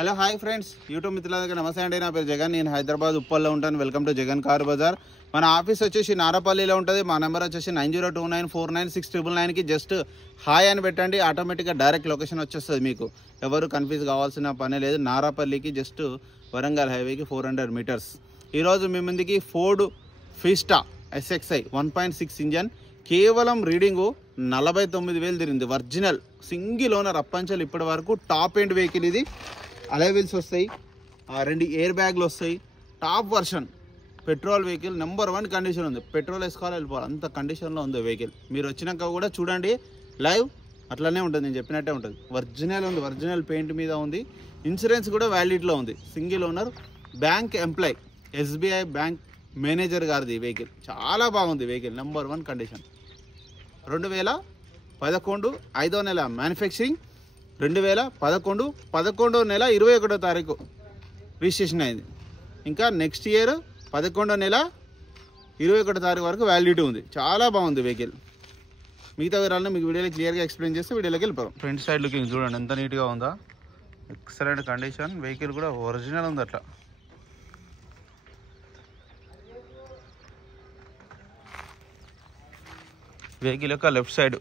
Hello hi friends, YouTube మిత్రులందరికీ నమస్తే అండి. నా పేరు జగన్. నేను హైదరాబాద్ ఉప్పల్లో ఉంటాను. Welcome to Jagan car bazaar. మన ఆఫీస్ వచ్చేసి నారపల్లిలో ఉంటుంది. మా నెంబర్ వచ్చేసి 9029496999కి జస్ట్ హాయ్ అని పెట్టండి. ఆటోమేటిక్గా డైరెక్ట్ లొకేషన్ వచ్చేస్తుంది. మీకు ఎవరు కన్ఫ్యూజ్ కావాల్సిన పని లేదు. నారపల్లికి జస్ట్ వరంగల్ హైవేకి 400 మీటర్స్. ఈరోజు మీ ముందుకి ఫోర్డ్ ఫీస్టా SXI 1.6 ఇంజన్ కేవలం రీడింగు 49,000 తిరిగింది. ఒరిజినల్ సింగిల్ ఓనర్ అప్పంచల్ ఇప్పటి వరకు టాప్ ఎండ్ వెహికల్ ఇది. అలైవిల్స్ వస్తాయి, 2 ఎయిర్ బ్యాగ్లు వస్తాయి. Top version petrol vehicle, number 1 condition ఉంది. పెట్రోల్ వేసుకోవాలి వెళ్ళిపోవాలి, అంత కండిషన్లో ఉంది వెహికల్. మీరు వచ్చినాక కూడా చూడండి లైవ్, అట్లనే ఉంటుంది. నేను చెప్పినట్టే ఉంటుంది. ఒరిజినల్ ఉంది, ఒరిజినల్ పెయింట్ మీద ఉంది. ఇన్సూరెన్స్ కూడా వ్యాలిడిటీలో ఉంది. Single owner, bank employee, SBI bank manager గారిది వెహికల్. చాలా బాగుంది వెహికల్, నెంబర్ 1 కండిషన్. 2011 5వ నెల మ్యానుఫ్యాక్చరింగ్, 2011 11వ నెల 21వ తారీఖు రిజిస్ట్రేషన్ అయింది. ఇంకా నెక్స్ట్ ఇయర్ 11వ నెల 21వ తారీఖు వరకు వ్యాలిడిటీ ఉంది. చాలా బాగుంది వెహికల్. మిగతా వివరాలను మీకు వీడియోలో క్లియర్గా ఎక్స్ప్లెయిన్ చేస్తే వీడియోలోకి వెళ్ళిపోతాం. ఫ్రంట్ సైడ్ లుకింగ్ చూడండి ఎంత నీట్గా ఉందా. Excellent condition. వెహికల్ కూడా ఒరిజినల్ ఉంది. అట్లా వెహికల్ యొక్క లెఫ్ట్ సైడ్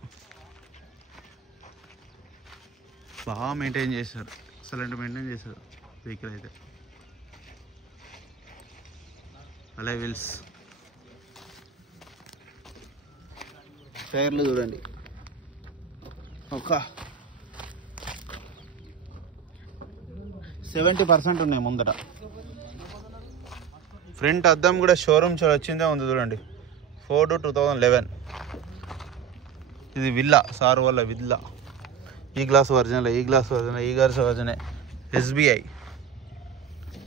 బాగా మెయింటైన్ చేశారు. ఎక్సలెంట్ మెయింటైన్ చేశారు వెహికల్ అయితే. అలైవిల్స్, టైర్లు చూడండి ఒక 70% ఉన్నాయి ముందట. ఫ్రంట్ అద్దం కూడా షోరూమ్ వచ్చిందే ఉంది చూడండి. ఫోర్డ్ 2011. ఇది విల్లా, సార్ వల్ల విల్లా. ఈ గ్లాస్ ఒరిజినల్, ఈ గ్లాస్ ఒరిజినల్, ఈ గ్లాస్ ఒరిజినల్. SBI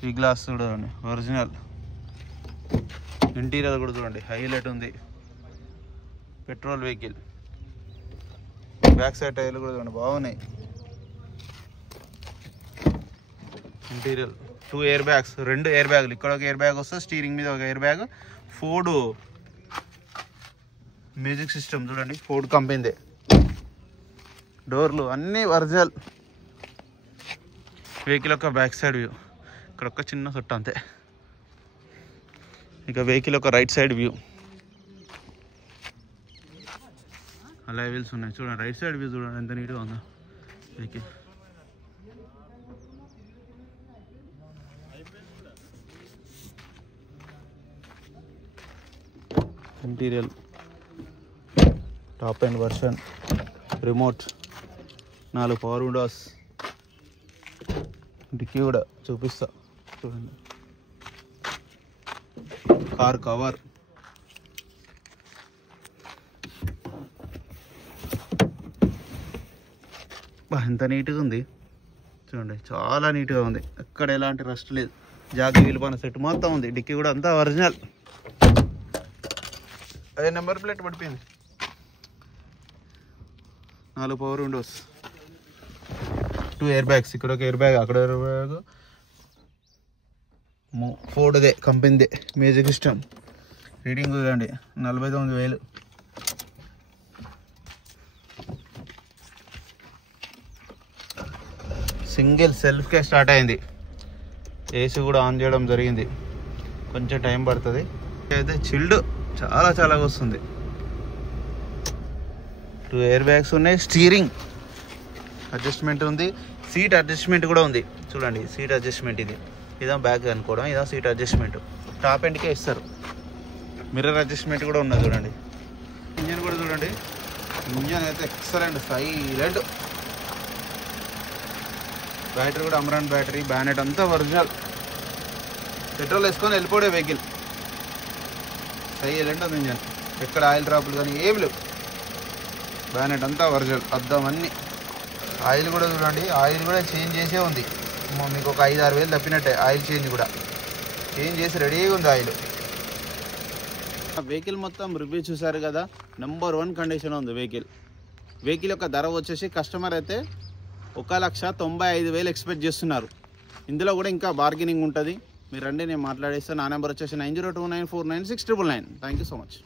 ఈ గ్లాస్ చూడండి ఒరిజినల్. ఇంటీరియర్ కూడా చూడండి హైలైట్ ఉంది. Petrol vehicle. బ్యాక్ సైడ్ టైర్లు కూడా చూడండి బాగున్నాయి. ఇంటీరియర్ 2 ఎయిర్ బ్యాగ్స్, 2 ఎయిర్ బ్యాగులు. ఇక్కడ ఒక ఎయిర్ బ్యాగ్ వస్తుంది, స్టీరింగ్ మీద ఒక air bag. Ford music system చూడండి, ఫోర్డ్ కంపెనీదే. డోర్లు అన్నీ ఒరిజినల్. వెహికల్ యొక్క బ్యాక్ సైడ్ వ్యూ, ఇక్కడ ఒక చిన్న సొట్ట అంతే. ఇక వెహికల్ యొక్క రైట్ సైడ్ వ్యూ, అలైవిల్స్ ఉన్నాయి చూడండి. రైట్ సైడ్ వ్యూ చూడండి ఎంత నీట్గా ఉందో vehicle. Interior top end version, remote, 4 power windows, dicky కూడా చూపిస్తా చూడండి. కార్ కవర్, ఎంత నీట్గా ఉంది చూడండి. చాలా నీట్గా ఉంది, ఎక్కడ ఎలాంటి రస్ట్ లేదు. జాగి విలువన సెట్ మొత్తం ఉంది. డిక్కీ కూడా అంతా ఒరిజినల్. అదే నెంబర్ ప్లేట్ పడిపోయింది. 4 పవర్ విండోస్, 2 ఎయిర్ బ్యాగ్స్. ఇక్కడ ఒక ఎయిర్ బ్యాగ్, అక్కడ ఎయిర్ బ్యాగ్. ఫోర్డ్దే కంపెనీదే మ్యూజిక్ సిస్టమ్. రీడింగ్ చూడండి 49,000. సింగిల్ సెల్ఫ్కే స్టార్ట్ అయింది. ఏసీ కూడా ఆన్ చేయడం జరిగింది. కొంచెం టైం పడుతుంది. అయితే చిల్డ్ చాలా చాలా వస్తుంది. 2 ఎయిర్ బ్యాగ్స్ ఉన్నాయి. స్టీరింగ్ అడ్జస్ట్మెంట్ ఉంది. సీట్ అడ్జస్ట్మెంట్ కూడా ఉంది చూడండి. సీట్ అడ్జస్ట్మెంట్ ఇది. ఇదా బ్యాగ్ అనుకోవడం, ఇదా సీట్ అడ్జస్ట్మెంట్. టాప్ ఎండ్కే ఇస్తారు. మిర్రర్ అడ్జస్ట్మెంట్ కూడా ఉన్నది చూడండి. ఇంజన్ కూడా చూడండి. ఇంజన్ అయితే ఎక్సలెంట్ సైలెంట్. బ్యాటరీ కూడా అమరాన్ బ్యాటరీ. బ్యానెట్ అంతా ఒరిజినల్. పెట్రోల్ వేసుకొని వెళ్ళిపోడే వెహికల్. సైలెంట్ ఉంది ఇంజన్. ఎక్కడ ఆయిల్ డ్రాపులు కానీ ఏమి లేవు. బ్యానెట్ అంతా ఒరిజినల్. అద్దం అన్నీ. ఆయిల్ కూడా చూడండి, ఆయిల్ కూడా చేంజ్ చేసే ఉంది. మీకు ఒక 5-6 వేలు తప్పినట్టే. ఆయిల్ చేంజ్ కూడా చేంజ్ చేసి రెడీగా ఉంది ఆయిల్. వెహికల్ మొత్తం రివ్యూ చూసారు కదా. నెంబర్ 1 కండిషన్ ఉంది వెహికల్. వెహికల్ యొక్క ధర వచ్చేసి కస్టమర్ అయితే 1,95,000 ఎక్స్పెక్ట్ చేస్తున్నారు. ఇందులో కూడా ఇంకా బార్గెనింగ్ ఉంటుంది. మీరు రండి, నేను మాట్లాడేస్తాను. నా నెంబర్ వచ్చేసి 9029496999. Thank you so much.